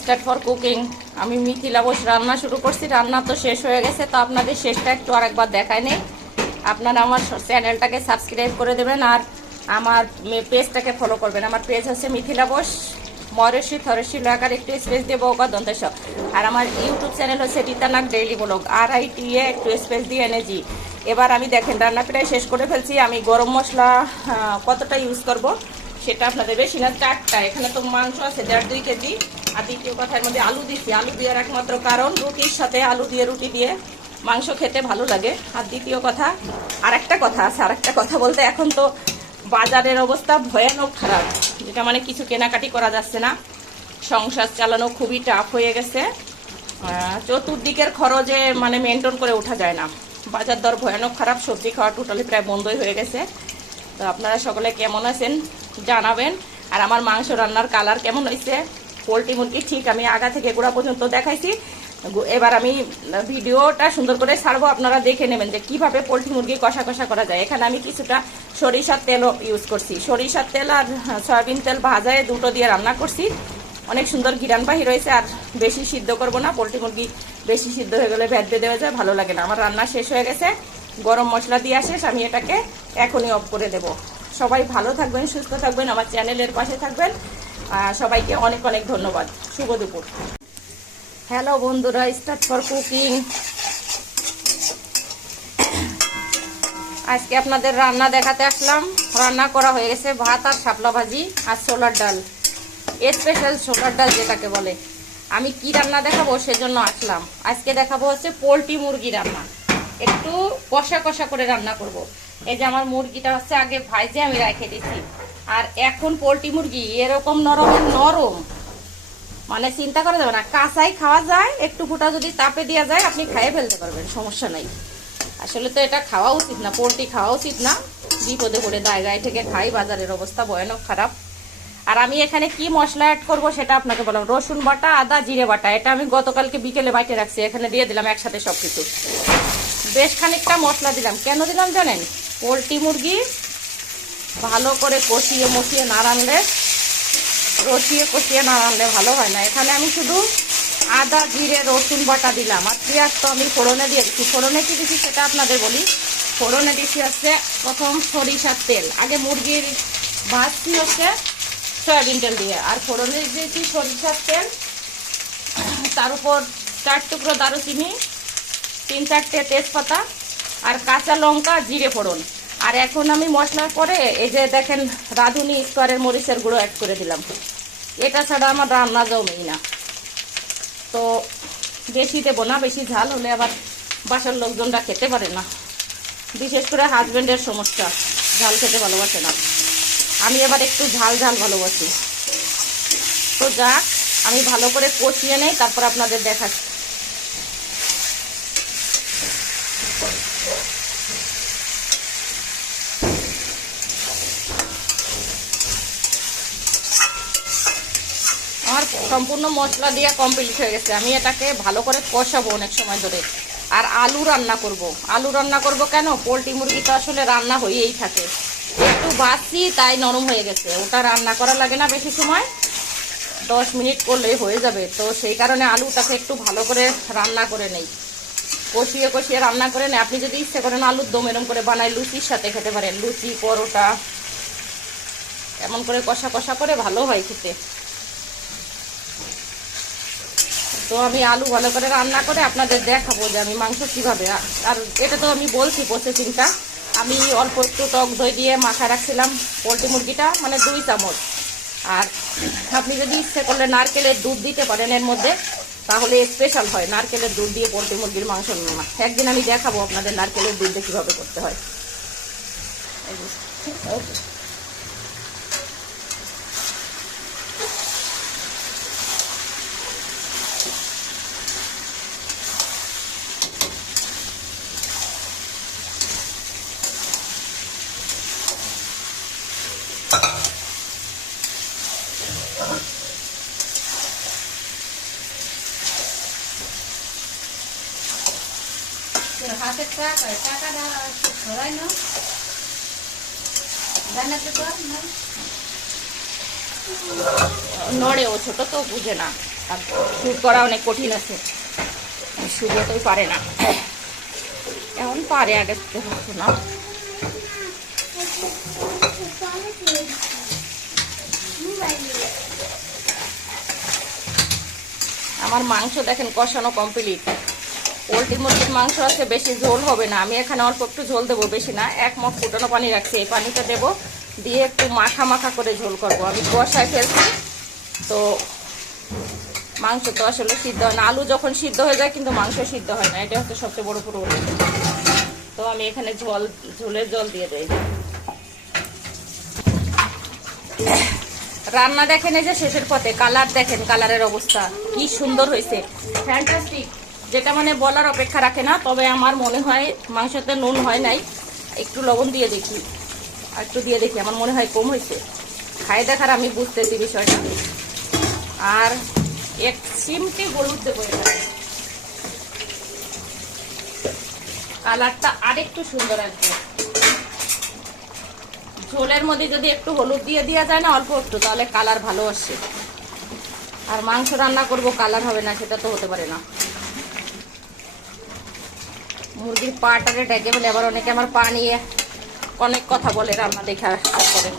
Start for cooking. আমি মিথিলা বস রান্না শুরু করছি, রান্না তো শেষ হয়ে গেছে, তো আপনাদের শেষটা একটু আরেকবার দেখায় নেই। আপনারা আমার চ্যানেলটাকে সাবস্ক্রাইব করে দেবেন আর আমার পেজটাকে ফলো করবেন। আমার পেজ হচ্ছে মিথিলা বস, মরেশি থরেশি লাগার একটু স্পেস দিয়ে বৌকা দন্তেশ। আর আমার ইউটিউব চ্যানেল হচ্ছে রীতানাক ডেইলি ব্লগ, RITA একটু স্পেস দিয়ে এনেছি। এবার আমি দেখেন রান্না প্রায় শেষ করে ফেলছি। আমি গরম মশলা কতটা ইউজ করব সেটা আপনাদের, বেশি না 4টা। এখানে তো মাংস আছে 1.5-2 কেজি। আর দ্বিতীয় কথার মধ্যে আলু দিচ্ছি। আলু দেওয়ার একমাত্র কারণ রুটির সাথে আলু দিয়ে, রুটি দিয়ে মাংস খেতে ভালো লাগে। আর দ্বিতীয় কথা, আরেকটা কথা আছে, আরেকটা কথা বলতে, এখন তো বাজারের অবস্থা ভয়ানক খারাপ, যেটা মানে কিছু কেনাকাটি করা যাচ্ছে না। সংসার চালানো খুবই টাফ হয়ে গেছে। চতুর্দিকের খরচে মানে মেনটেন করে ওঠা যায় না। বাজার দর ভয়ানক খারাপ, সবজি খাওয়া টোটালি প্রায় বন্ধই হয়ে গেছে। তো আপনারা সকলে কেমন আছেন জানাবেন। আর আমার মাংস রান্নার কালার কেমন হয়েছে। পোলট্রি মুরগি ঠিক আমি আগা থেকে গোড়া পর্যন্ত দেখাইছি। এবার আমি ভিডিওটা সুন্দর করে ছাড়বো, আপনারা দেখে নেবেন যে কিভাবে পোলট্রি মুরগি কষা কষা করা যায়। এখানে আমি কিছুটা সরিষার তেলও ইউজ করছি। সরিষার তেল আর সয়াবিন তেল ভাজায় দুটো দিয়ে রান্না করছি। অনেক সুন্দর ঘিরান বাহির হয়েছে। আর বেশি সিদ্ধ করব না, পোলট্রি মুরগি বেশি সিদ্ধ হয়ে গেলে ভ্যাট বেঁধে হয়ে যায়, ভালো লাগে না। আমার রান্না শেষ হয়ে গেছে, গরম মশলা দিয়ে শেষ। আমি এটাকে এখনই অফ করে দেব। সবাই ভালো থাকবেন, সুস্থ থাকবেন, আমার চ্যানেলের পাশে থাকবেন। সবাইকে অনেক অনেক ধন্যবাদ। শুভ দুপুর। হ্যালো বন্ধুরা, স্টার্ট ফর কুকিং। আজকে আপনাদের রান্না দেখাতে আসলাম। রান্না করা হয়ে গেছে ভাত আর শাপলা ভাজি আর ছোলার ডাল, স্পেশাল ছোলার ডাল যেটাকে বলে। আমি কি রান্না দেখাবো সেজন্য আসলাম। আজকে দেখাবো হচ্ছে পোলট্রি মুরগি রান্না। একটু কষা কষা করে রান্না করব। এই যে আমার মুরগিটা হচ্ছে আগে ভাইজে আমি রেখে দিচ্ছি। আর এখন পোলট্রি মুরগি এরকম নরম নরম, মানে চিন্তা করা যাবে না। কাঁচাই খাওয়া যায়, একটু ফুটা যদি তাপে দেওয়া যায় আপনি খাইয়ে ফেলতে পারবেন, সমস্যা নাই। আসলে তো এটা খাওয়া উচিত না, পোলট্রি খাওয়া উচিত না। বিপদে পড়ে দায় থেকে খাই, বাজারের অবস্থা ভয়ানক খারাপ। আর আমি এখানে কি মশলা অ্যাড করব সেটা আপনাকে বললাম। রসুন বাটা, আদা, জিরে বাটা, এটা আমি গতকালকে বিকেলে বাইটে রাখছি। এখানে দিয়ে দিলাম একসাথে সব কিছু। বেশ খানিকটা মশলা দিলাম। কেন দিলাম জানেন? পোলট্রি মুরগি ভালো করে কষিয়ে মশিয়ে না রানলে, রসিয়ে কষিয়ে না রানলে ভালো হয় না। এখানে আমি শুধু আদা, জিরে, রসুন বাটা দিলাম। আর পেঁয়াজ তো আমি ফোড়নে দিয়ে দিচ্ছি। ফোড়নে কি দিচ্ছি সেটা আপনাদের বলি। ফোড়নে দিচ্ছি হচ্ছে প্রথম সরিষার তেল। আগে মুরগির ভাজছি হচ্ছে সয়াবিন তেল দিয়ে, আর ফোড়নে দিয়েছি সরিষার তেল। তার উপর 4 টুকরো দারুচিনি, 3-4টে তেজপাতা আর কাঁচা লঙ্কা, জিরে ফোড়ন। আর এখন আমি মশলার পরে এই যে দেখেন রাঁধুনি স্তরের মরিচের গুঁড়ো অ্যাড করে দিলাম। এটা ছাড়া আমার রান্না জমেই না। তো বেশি দেবো না, বেশি ঝাল হলে আবার বাসার লোকজনরা খেতে পারে না। বিশেষ করে হাজব্যান্ডের সমস্যা, ঝাল খেতে ভালোবাসে না। আমি এবার একটু ঝাল ঝাল ভালোবাসি। তো যাক, আমি ভালো করে কষিয়ে নেই, তারপর আপনাদের দেখাচ্ছি। আমার সম্পূর্ণ মশলা দিয়ে কমপ্লিট হয়ে গেছে। আমি এটাকে ভালো করে কষাবো অনেক সময় ধরে। আর আলু রান্না করব। আলু রান্না করব কেন? পোলট্রি মুরগি তো আসলে রান্না হয়েই থাকে, একটু বাসি তাই নরম হয়ে গেছে। ওটা রান্না করা লাগে না বেশি সময়, 10 মিনিট করলেই হয়ে যাবে। তো সেই কারণে আলুটাকে একটু ভালো করে রান্না করে নেই, কষিয়ে কষিয়ে রান্না করে নেই। আপনি যদি ইচ্ছে করেন আলুর দম এরম করে বানাই লুচির সাথে খেতে পারেন, লুচি, পরোটা, এমন করে কষা কষা করে ভালো হয় খেতে। তো আমি আলু ভালো করে রান্না করে আপনাদের দেখাবো যে আমি মাংস কীভাবে। আর এটা তো আমি বলছি প্রসেসিংটা। আমি অল্প একটু টক দই দিয়ে মাখা রাখছিলাম পোলট্রি মুরগিটা, মানে 2 চামচ। আর আপনি যদি ইচ্ছে করলে নারকেলের দুধ দিতে পারেন এর মধ্যে, তাহলে স্পেশাল হয়। নারকেলের দুধ দিয়ে পোলট্রি মুরগির মাংস না, একদিন আমি দেখাবো আপনাদের নারকেলের দুধ দিয়ে কীভাবে করতে হয়। হাতের টাকাটা সরাই না, নড়ে, ও ছোট তো বুঝে না। আর শ্যুট করা অনেক কঠিন আছে, সুব্রতই পারে না, এখন পারে, আগে থেকে হতো না। আমার মাংস দেখেন কষানো কমপ্লিট। পোলট্রি মুরগির মাংস আছে, বেশি ঝোল হবে না। আমি এখানে অল্প একটু ঝোল দেবো, বেশি না। 1 মগ ফুটানো পানি রাখছি, এই পানিটা দেবো, দিয়ে একটু মাখা মাখা করে ঝোল করব। আমি কষায় ফেলছি, তো মাংস তো আসলে সিদ্ধ হয় না। আলু যখন সিদ্ধ হয়ে যায় কিন্তু মাংস সিদ্ধ হয় না, এটা হচ্ছে সবচেয়ে বড় প্রবলেম। তো আমি এখানে ঝোলের জল দিয়ে দেই। রান্না দেখেন, এই যে শেষের পথে কালার দেখেন, কালারের অবস্থা কি সুন্দর হয়েছে, ফ্যান্টাস্টিক, যেটা মানে বলার অপেক্ষা রাখে না। তবে আমার মনে হয় মাংসতে নুন হয় নাই, একটু লবণ দিয়ে দেখি, আর একটু দিয়ে দেখি, আমার মনে হয় কম হয়েছে। খাই দেখার আমি বুঝতেছি বিষয়টা। আর 1 চিমটি হলুদ দেবো এখানে, কালারটা আরেকটু সুন্দর আসবে। ঝোলের মধ্যে যদি একটু হলুদ দিয়ে দেওয়া যায় না, অল্প একটু, তাহলে কালার ভালো আসে। আর মাংস রান্না করব, কালার হবে না, সেটা তো হতে পারে না। মুরগির পাটারে ডেকে বলে, আবার অনেকে আমার পা নিয়ে অনেক কথা বলে রান্না দেখে করে।